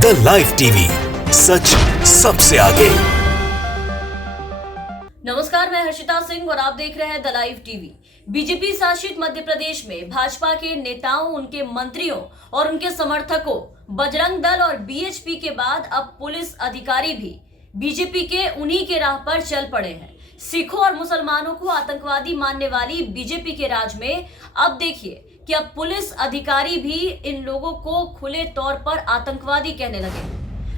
The live TV, सच सबसे आगे। नमस्कार, मैं हर्षिता सिंह और आप देख रहे हैं द लाइव टीवी। बीजेपी शासित मध्य प्रदेश में भाजपा के नेताओं, उनके मंत्रियों और उनके समर्थकों, बजरंग दल और बीएचपी के बाद अब पुलिस अधिकारी भी बीजेपी के उन्हीं के राह पर चल पड़े हैं। सिखों और मुसलमानों को आतंकवादी मानने वाली बीजेपी के राज में अब देखिए कि अब पुलिस अधिकारी भी इन लोगों को खुले तौर पर आतंकवादी कहने लगे।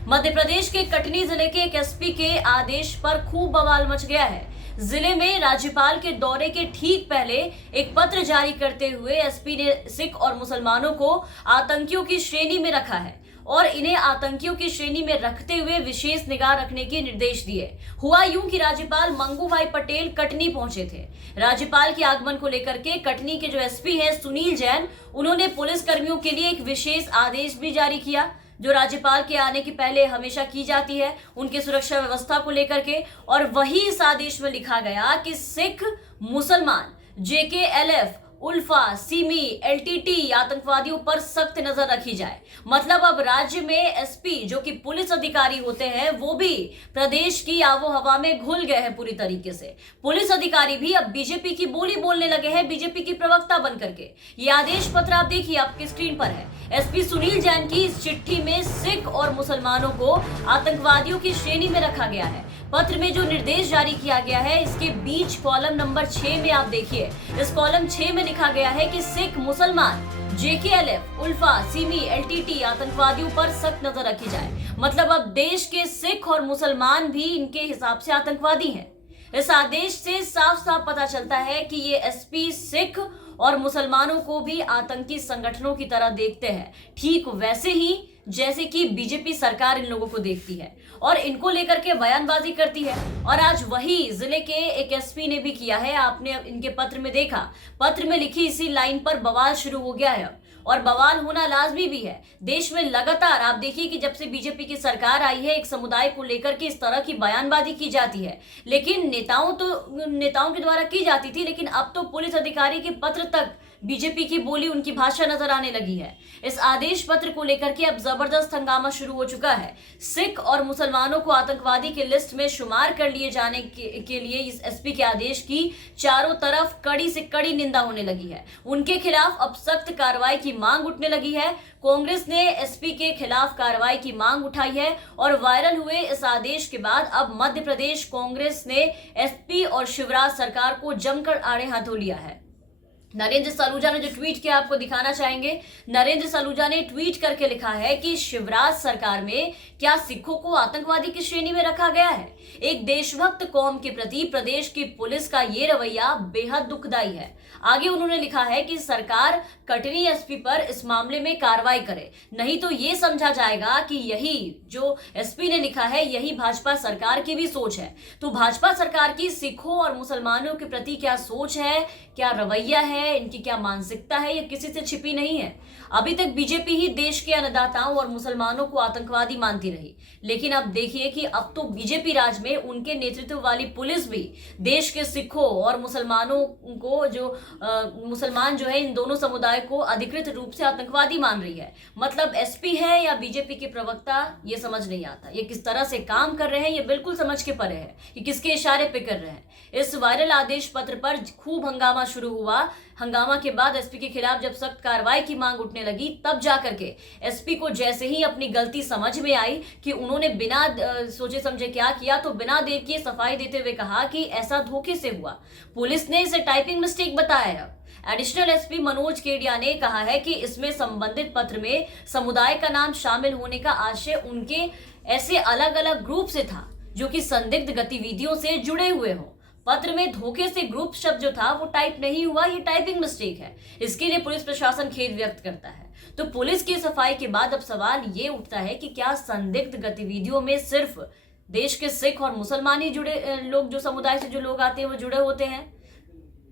मध्य प्रदेश के कटनी जिले के एक एसपी के आदेश पर खूब बवाल मच गया है। जिले में राज्यपाल के दौरे के ठीक पहले एक पत्र जारी करते हुए एसपी ने सिख और मुसलमानों को आतंकियों की श्रेणी में रखा है और इन्हें आतंकियों की श्रेणी में रखते हुए विशेष निगाह रखने के निर्देश दिए। हुआ यूं कि राज्यपाल मंगू भाई पटेल कटनी पहुंचे थे। राज्यपाल के आगमन को लेकर के कटनी के जो एसपी हैं सुनील जैन, उन्होंने पुलिस कर्मियों के लिए एक विशेष आदेश भी जारी किया, जो राज्यपाल के आने के पहले हमेशा की जाती है उनके सुरक्षा व्यवस्था को लेकर के। और वही इस आदेश में लिखा गया कि सिख, मुसलमान, जेकेएलएफ, उल्फा, सिमी, एलटीटी आतंकवादियों पर सख्त नजर रखी जाए। मतलब अब राज्य में एसपी जो कि पुलिस अधिकारी होते हैं वो भी प्रदेश की आबो हवा में घुल गए हैं पूरी तरीके से। पुलिस अधिकारी भी अब बीजेपी की बोली बोलने लगे हैं, बीजेपी की प्रवक्ता बन करके। ये आदेश पत्र आप देखिए, आपकी स्क्रीन पर है। एसपी सुनील जैन की इस चिट्ठी में सिख और मुसलमानों को आतंकवादियों की श्रेणी में रखा गया है। पत्र में जो निर्देश जारी किया गया है, इसके बीच कॉलम नंबर 6 में आप देखिए, इस कॉलम 6 में लिखा गया है कि सिख, मुसलमान, जेकेएलएफ, उल्फा, सिमी, एलटीटी आतंकवादियों पर सख्त नजर रखी जाए। मतलब अब देश के सिख और मुसलमान भी इनके हिसाब से आतंकवादी हैं। इस आदेश से साफ साफ पता चलता है कि ये एसपी सिख और मुसलमानों को भी आतंकी संगठनों की तरह देखते हैं, ठीक वैसे ही जैसे कि बीजेपी सरकार इन लोगों को देखती है और इनको लेकर के बयानबाजी करती है। और आज वही जिले के एक एसपी ने भी किया है। आपने इनके पत्र में देखा, पत्र में लिखी इसी लाइन पर बवाल शुरू हो गया है और बवाल होना लाजमी भी है। देश में लगातार आप देखिए कि जब से बीजेपी की सरकार आई है, एक समुदाय को लेकर के इस तरह की बयानबाजी की जाती है, लेकिन नेताओं के द्वारा की जाती थी, लेकिन अब तो पुलिस अधिकारी के पत्र तक बीजेपी की बोली, उनकी भाषा नजर आने लगी है। इस आदेश पत्र को लेकर के अब जबरदस्त हंगामा शुरू हो चुका है। सिख और मुसलमानों को आतंकवादी के लिस्ट में शुमार कर लिए जाने के लिए इस एसपी के आदेश की चारों तरफ कड़ी से कड़ी निंदा होने लगी है। उनके खिलाफ अब सख्त कार्रवाई की मांग उठने लगी है। कांग्रेस ने एसपी के खिलाफ कार्रवाई की मांग उठाई है और वायरल हुए इस आदेश के बाद अब मध्य प्रदेश कांग्रेस ने एसपी और शिवराज सरकार को जमकर आड़े हाथों लिया है। नरेंद्र सलूजा ने जो ट्वीट किया आपको दिखाना चाहेंगे। नरेंद्र सलूजा ने ट्वीट करके लिखा है कि शिवराज सरकार में क्या सिखों को आतंकवादी की श्रेणी में रखा गया है? एक देशभक्त कौम के प्रति प्रदेश की पुलिस का ये रवैया बेहद दुखदायी है। आगे उन्होंने लिखा है कि सरकार कटनी एसपी पर इस मामले में कार्रवाई करे, नहीं तो ये समझा जाएगा कि यही जो एसपी ने लिखा है यही भाजपा सरकार की भी सोच है। तो भाजपा सरकार की सिखों और मुसलमानों के प्रति क्या सोच है, क्या रवैया है, इनकी क्या मानसिकता है, ये किसी से छिपी नहीं है। अभी तक बीजेपी ही देश के अन्नदाताओं और मुसलमानों को आतंकवादी मानती रही, लेकिन अब देखिए कि अब तो बीजेपी राज में उनके नेतृत्व वाली पुलिस भी देश के सिखों और मुसलमानों को मुसलमान जो है, इन दोनों समुदाय को अधिकृत रूप से आतंकवादी मान रही है। मतलब एसपी है या बीजेपी के प्रवक्ता, ये समझ नहीं आता। ये किस तरह से काम कर रहे हैं, ये बिल्कुल समझ के परे है कि किसके इशारे पे कर रहे हैं। इस वायरल आदेश पत्र पर खूब हंगामा शुरू हुआ। हंगामा के बाद एसपी के खिलाफ जब सख्त कार्रवाई की मांग उठने लगी, तब जाकर के एसपी को जैसे ही अपनी गलती समझ में आई कि उन्होंने बिना सोचे समझे क्या किया, तो बिना देर किए सफाई देते हुए कहा कि ऐसा धोखे से हुआ। पुलिस ने इसे टाइपिंग मिस्टेक बताया। एडिशनल एसपी मनोज केडिया ने कहा है कि इसमें संबंधित पत्र में समुदाय का नाम शामिल होने का आशय उनके ऐसे अलग अलग ग्रुप से था जो कि संदिग्ध गतिविधियों से जुड़े हुए हों। पत्र में धोखे से ग्रुप शब्द जो था वो टाइप नहीं हुआ, ये टाइपिंग मिस्टेक है। इसके लिए पुलिस प्रशासन खेद व्यक्त करता है। तो पुलिस की सफाई के बाद अब सवाल ये उठता है कि क्या संदिग्ध गतिविधियों में सिर्फ देश के सिख और मुसलमान ही जुड़े लोग, जो समुदाय से जो लोग आते हैं वो जुड़े होते हैं,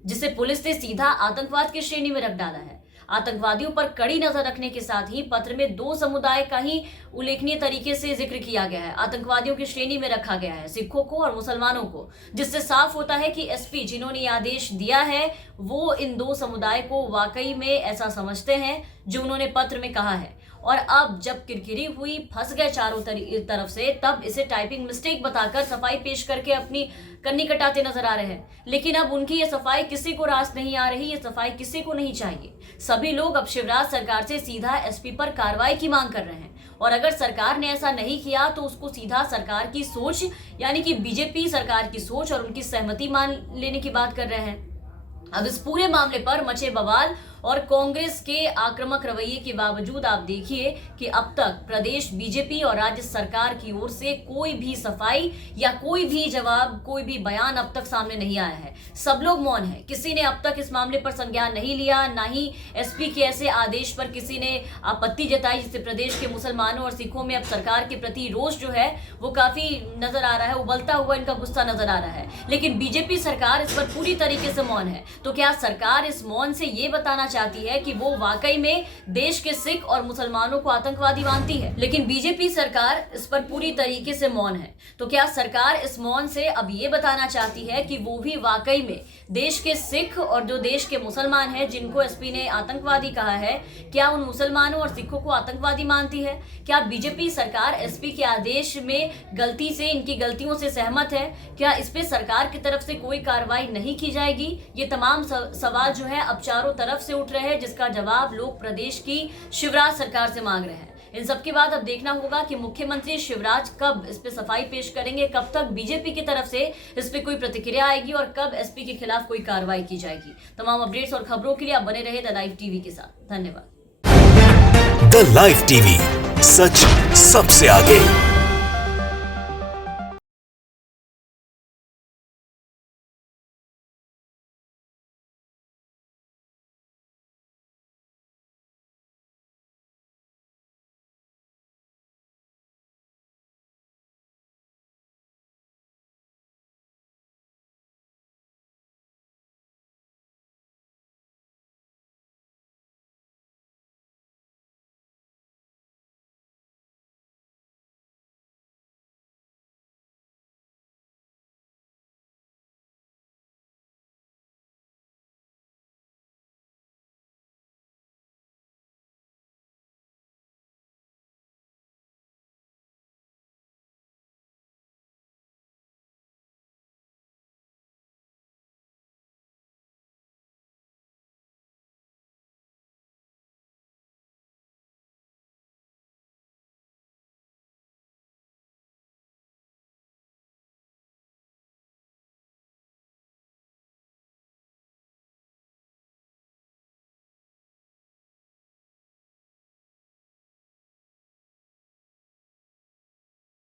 जिसे पुलिस ने सीधा आतंकवाद की श्रेणी में रख डाला है। आतंकवादियों पर कड़ी नजर रखने के साथ ही पत्र में दो समुदाय का ही उल्लेखनीय तरीके से जिक्र किया गया है। आतंकवादियों की श्रेणी में रखा गया है सिखों को और मुसलमानों को, जिससे साफ होता है कि एसपी जिन्होंने आदेश दिया है वो इन दो समुदाय को वाकई में ऐसा समझते हैं जो उन्होंने पत्र में कहा है। और अब जब किरकिरी हुई, फंस गए चारों तरफ से, तब इसे टाइपिंग मिस्टेक बताकर सफाई पेश करके अपनी कन्नी कटाते नजर आ रहे हैं। लेकिन अब उनकी ये सफाई किसी को रास नहीं आ रही, ये सफाई किसी को नहीं चाहिए। सभी लोग अब शिवराज सरकार से सीधा एसपी पर कार्रवाई की मांग कर रहे हैं, और अगर सरकार ने ऐसा नहीं किया तो उसको सीधा सरकार की सोच यानी कि बीजेपी सरकार की सोच और उनकी सहमति मान लेने की बात कर रहे हैं। अब इस पूरे मामले पर मचे बवाल और कांग्रेस के आक्रामक रवैये के बावजूद आप देखिए कि अब तक प्रदेश बीजेपी और राज्य सरकार की ओर से कोई भी सफाई या कोई भी जवाब, कोई भी बयान अब तक सामने नहीं आया है। सब लोग मौन है, किसी ने अब तक इस मामले पर संज्ञान नहीं लिया, ना ही एसपी के ऐसे आदेश पर किसी ने आपत्ति जताई, जिससे प्रदेश के मुसलमानों और सिखों में अब सरकार के प्रति रोष जो है वो काफी नजर आ रहा है, उबलता हुआ इनका गुस्सा नजर आ रहा है। लेकिन बीजेपी सरकार इस पर पूरी तरीके से मौन है। तो क्या सरकार इस मौन से ये बताना चाहती है कि वो वाकई में देश के सिख और मुसलमानों को आतंकवादी मानती है? लेकिन बीजेपी सरकार इस पर पूरी तरीके से मौन है। तो क्या सरकार इस मौन से अब ये बताना चाहती है कि वो भी वाकई में देश के सिख और जो देश के मुसलमान हैं जिनको एसपी ने आतंकवादी कहा है, क्या उन मुसलमानों और सिखों को आतंकवादी मानती है? क्या बीजेपी सरकार एसपी के आदेश में गलती से, इनकी गलतियों से सहमत है? क्या इस पे सरकार की तरफ से कोई कार्रवाई नहीं की जाएगी? ये तमाम सवाल जो है अब चारों तरफ से उठ रहे हैं, जिसका जवाब लोग प्रदेश की शिवराज सरकार से मांग रहे हैं। इन सब के बाद अब देखना होगा कि मुख्यमंत्री शिवराज कब इस पे सफाई पेश करेंगे, कब तक बीजेपी की तरफ से इस पे कोई प्रतिक्रिया आएगी और कब एसपी के खिलाफ कोई कार्रवाई की जाएगी। तमाम अपडेट्स और खबरों के लिए आप बने रहे द लाइव टीवी के साथ। धन्यवाद। द लाइव टीवी, सच सबसे आगे।